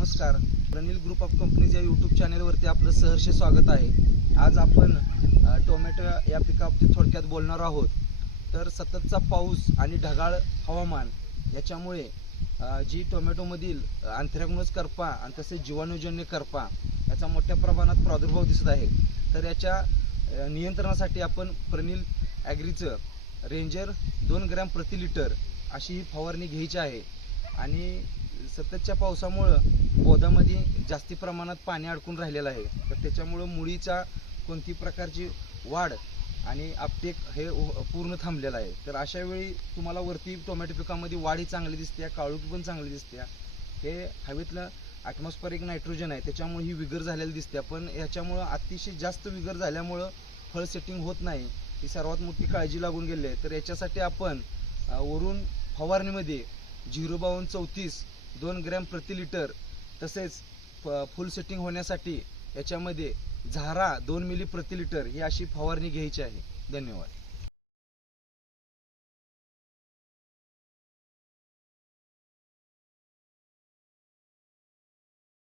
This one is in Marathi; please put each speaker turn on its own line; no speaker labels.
नमस्कार. रनिल ग्रुप ऑफ कंपनीज या यूट्यूब चॅनेलवरती आपलं सहर्ष स्वागत आहे. आज आपण टोमॅटो या पिकाबाबतीत थोडक्यात बोलणार आहोत. तर सततचा पाऊस आणि ढगाळ हवामान याच्यामुळे जी टोमॅटोमधील अँथ्रॅक्नोज करपा आणि तसेच जीवाणूजन्य करपा याचा मोठ्या प्रमाणात प्रादुर्भाव दिसत आहे. तर याच्या नियंत्रणासाठी आपण प्रनिल ॲग्रीचं रेंजर दोन ग्रॅम प्रति लिटर अशी ही फवारणी घ्यायची आहे. आणि सततच्या पावसामुळं बोधामध्ये जास्ती प्रमाणात पाणी अडकून राहिलेलं आहे. तर त्याच्यामुळं मुळीचा कोणती प्रकारची वाढ आणि आपटेक हे पूर्ण थांबलेलं आहे. तर अशा वेळी तुम्हाला वरती टोमॅटो पिकामध्ये वाढही चांगली दिसते काळुकी पण चांगली दिसते. हे हवेतलं ॲटमॉस्फरिक नायट्रोजन आहे त्याच्यामुळे ही विगर झालेली दिसते. पण याच्यामुळं अतिशय जास्त विगर झाल्यामुळं फळ सेटिंग होत नाही. ही सर्वात मोठी काळजी लागून गेली आहे. तर याच्यासाठी आपण वरून फवारणीमध्ये झिरो बावन्न चौतीस दोन ग्रॅम प्रति लिटर तसेच फ- फुल सेटिंग होण्यासाठी याच्यामध्ये झारा दोन मिली प्रति लिटर ही अशी फवारणी घ्यायची आहे. धन्यवाद.